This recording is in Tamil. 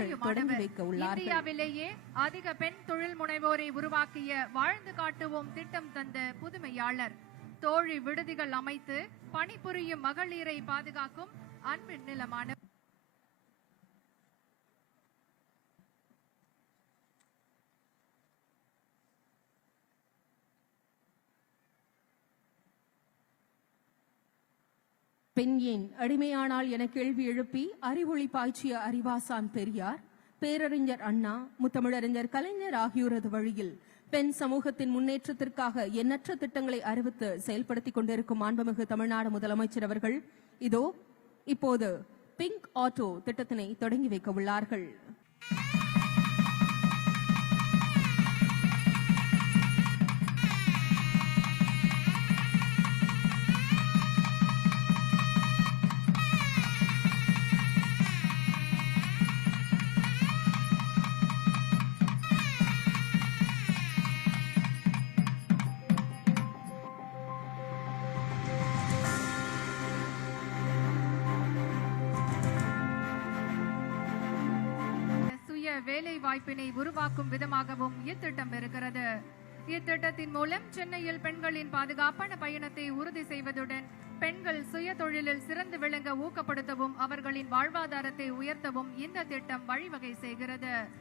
அவர்கள் தொடங்கி வைக்க உள்ளார்கள். இந்தியாவிலேயே அதிக பெண் தொழில் முனைவோரை உருவாக்கிய வாழ்ந்து காட்டுவோம் திட்டம் தந்த புதுமையாளர், தோழி விடுதிகள் அமைத்து பணிபுரியும் மகளிரை பாதுகாக்கும் அன்பின் நிலமான பெண் ஏன் அடிமையானால் என கேள்வி எழுப்பி அறிவொளி பாய்ச்சிய அறிவாசான் பெரியார், பேரறிஞர் அண்ணா, முத்தமிழறிஞர் கலைஞர் ஆகியோரது வழியில் பெண் சமூகத்தின் முன்னேற்றத்திற்காக எண்ணற்ற திட்டங்களை அறிவித்து செயல்படுத்திக் கொண்டிருக்கும் மாண்புமிகு தமிழ்நாடு முதலமைச்சர் அவர்கள் இப்போது பிங்க் ஆட்டோ திட்டத்தினை தொடங்கி வைக்க உள்ளார்கள். வேலை வாய்ப்பினை உருவாக்கும் விதமாகவும் இத்திட்டம் இருக்கிறது. இத்திட்டத்தின் மூலம் சென்னையில் பெண்களின் பாதுகாப்பான பயணத்தை உறுதி செய்வதுடன் பெண்கள் சுய தொழிலில் சிறந்து விளங்க ஊக்கப்படுத்தவும் அவர்களின் வாழ்வாதாரத்தை உயர்த்தவும் இந்த திட்டம் வழிவகை செய்கிறது.